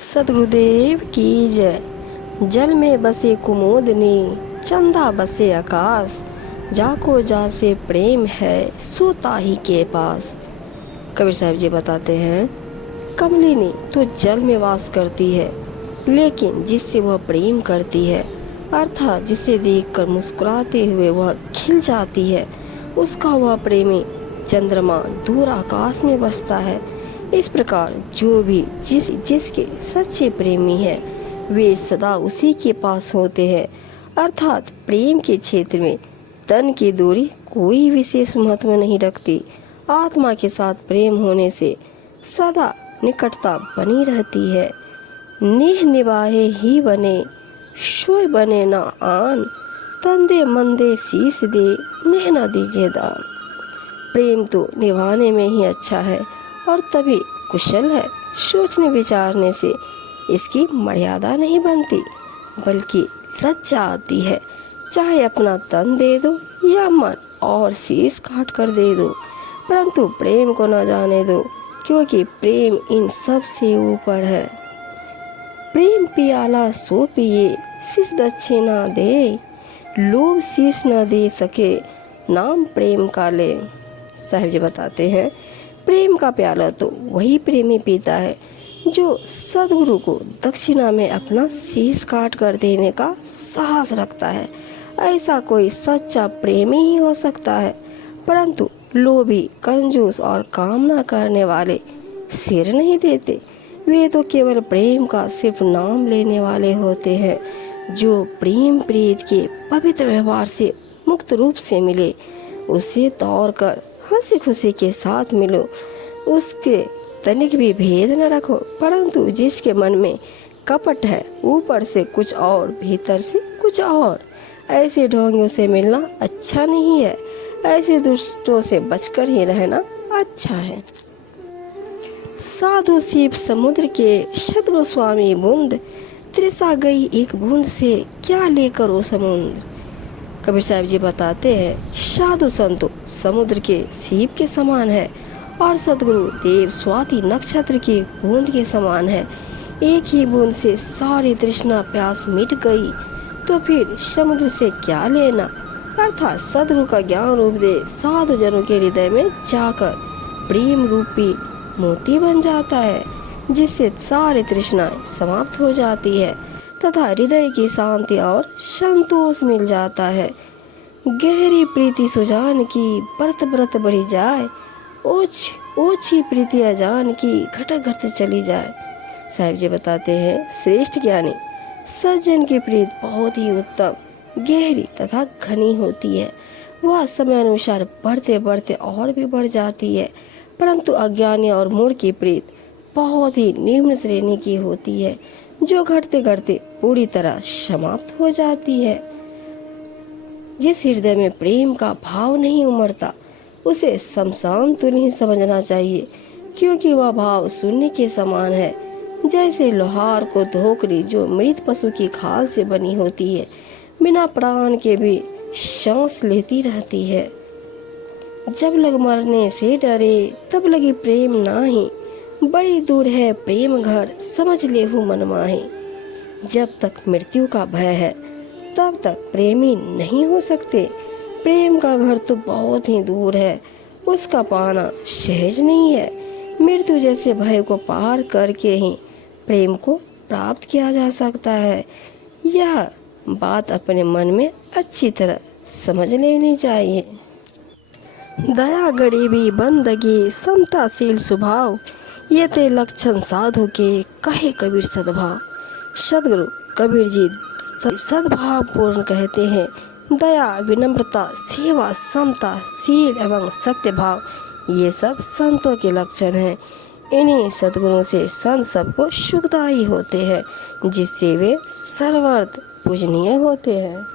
सद्गुरुदेव की जय। जल में बसे कुमोदनी, चंदा बसे आकाश, जाको जा से प्रेम है सो ताही के पास। कबीर साहब जी बताते हैं, कमलिनी तो जल में वास करती है, लेकिन जिससे वह प्रेम करती है, अर्थात जिसे देखकर मुस्कुराते हुए वह खिल जाती है, उसका वह प्रेमी चंद्रमा दूर आकाश में बसता है। इस प्रकार जो भी जिसके सच्चे प्रेमी है, वे सदा उसी के पास होते हैं। अर्थात प्रेम के क्षेत्र में तन की दूरी कोई विशेष महत्व नहीं रखती। आत्मा के साथ प्रेम होने से सदा निकटता बनी रहती है। नेह निभाए ही बने, सोय बने ना आन, तंदे मंदे शीश दे, नेह न दीजिए दान। प्रेम तो निभाने में ही अच्छा है और तभी कुशल है। सोचने विचारने से इसकी मर्यादा नहीं बनती, बल्कि लज्जा आती है। चाहे अपना तन दे दो या मन और शीश काट कर दे दो, परंतु प्रेम को न जाने दो, क्योंकि प्रेम इन सब से ऊपर है। प्रेम पियाला सो पिए, शीश दक्षिणा दे, लोग शीश न दे सके, नाम प्रेम का ले। साहिब जी बताते हैं, प्रेम का प्याला तो वही प्रेमी पीता है जो सद्गुरु को दक्षिणा में अपना शीश काट कर देने का साहस रखता है। ऐसा कोई सच्चा प्रेमी ही हो सकता है, परंतु लोभी, कंजूस और कामना करने वाले सिर नहीं देते। वे तो केवल प्रेम का सिर्फ नाम लेने वाले होते हैं। जो प्रेम प्रीत के पवित्र व्यवहार से मुक्त रूप से मिले, उसे तौर कर हंसी खुशी के साथ मिलो। उसके तनिक भी भेद न रखो, परंतु जिसके मन में कपट है, ऊपर से कुछ और भीतर से कुछ और, ऐसे ढोंगियों से मिलना अच्छा नहीं है। ऐसे दुष्टों से बचकर ही रहना अच्छा है। साधु सीप समुद्र के, सद्गुरु स्वामी बूंद, तृषा गई एक बूंद से, क्या लेकर वो समुद्र। कबीर साहब जी बताते हैं, साधु संतो समुद्र के सीप के समान है और सद्गुरु देव स्वाति नक्षत्र की बूंद के समान है। एक ही बूंद से सारी तृष्णा प्यास मिट गई, तो फिर समुद्र से क्या लेना। अर्थात सद्गुरु का ज्ञान उपदेश साधु जनों के हृदय में जाकर प्रेम रूपी मोती बन जाता है, जिससे सारी तृष्णाएं समाप्त हो जाती है तथा हृदय की शांति और संतोष मिल जाता है। गहरी प्रीति सुजान की, बरत बरत बढ़ी जाए, ओछी प्रीति अजान की, घटक घटते चली जाए। साहिब जी बताते हैं, श्रेष्ठ ज्ञानी सज्जन की प्रीत बहुत ही उत्तम, गहरी तथा घनी होती है। वह समय अनुसार बढ़ते बढ़ते और भी बढ़ जाती है, परंतु अज्ञानी और मूढ़ की प्रीत बहुत ही निम्न श्रेणी की होती है, जो घटते घटते पूरी तरह समाप्त हो जाती है। जिस हृदय में प्रेम का भाव नहीं उमड़ता, उसे शमशान तुल्य ही समझना चाहिए, क्योंकि वह भाव शून्य के समान है। जैसे लोहार को धोकरी जो मृत पशु की खाल से बनी होती है, बिना प्राण के भी सांस लेती रहती है। जब लग मरने से डरे, तब लगी प्रेम नाही, बड़ी दूर है प्रेम घर, समझ ले हूँ मन माही। जब तक मृत्यु का भय है, तब तक प्रेमी नहीं हो सकते। प्रेम का घर तो बहुत ही दूर है, उसका पाना सहज नहीं है। मृत्यु जैसे भय को पार करके ही प्रेम को प्राप्त किया जा सकता है। यह बात अपने मन में अच्छी तरह समझ लेनी चाहिए। दया गरीबी बंदगी समताशील स्वभाव, ये ते लक्षण साधु के, कहे कबीर सद्भाव। सद्गुरु कबीर जी सद्भाव पूर्ण कहते हैं। दया, विनम्रता, सेवा, समता, शील एवं सत्य भाव, ये सब संतों के लक्षण हैं। इन्हीं सद्गुरुओं से संत सबको सुखदायी होते हैं, जिससे वे सर्वार्थ पूजनीय होते हैं।